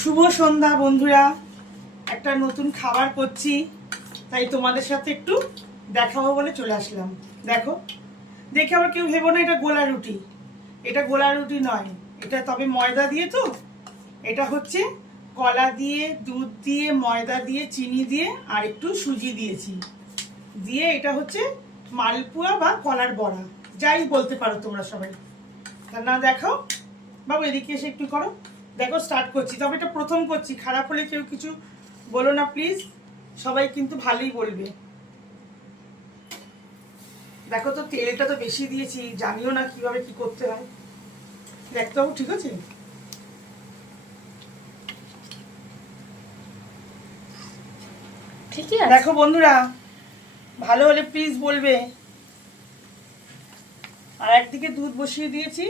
শুভ সন্ধ্যা বন্ধুরা। একটা নতুন খাবার করছি, তাই তোমাদের সাথে একটু দেখাবো বলে চলে আসলাম। দেখো, দেখে আবার কেউ ভেবো না এটা গোলা রুটি। এটা গোলা রুটি নয়, এটা তবে ময়দা দিয়ে তো। এটা হচ্ছে কলা দিয়ে, দুধ দিয়ে, ময়দা দিয়ে, চিনি দিয়ে আর একটু সুজি দিয়েছি দিয়ে এটা হচ্ছে মালপোয়া বা কলার বড়া, যাই বলতে পারো তোমরা সবাই। তা না দেখাও বাবু, এদিকে এসে একটু করো। দেখো স্টার্ট করছি, তবে এটা প্রথম করছি, খারাপ হলে কেউ কিছু বলো না প্লিজ, সবাই কিন্তু ভালোই বলবে। দেখো তো তেলটা তো বেশি দিয়েছি, জানিও না কিভাবে কি করতে হয়, দেখতে হবে। ঠিক আছে, ঠিকই আছে। দেখো বন্ধুরা, ভালো হলে প্লিজ বলবে। আর একদিকে দুধ বসিয়ে দিয়েছি,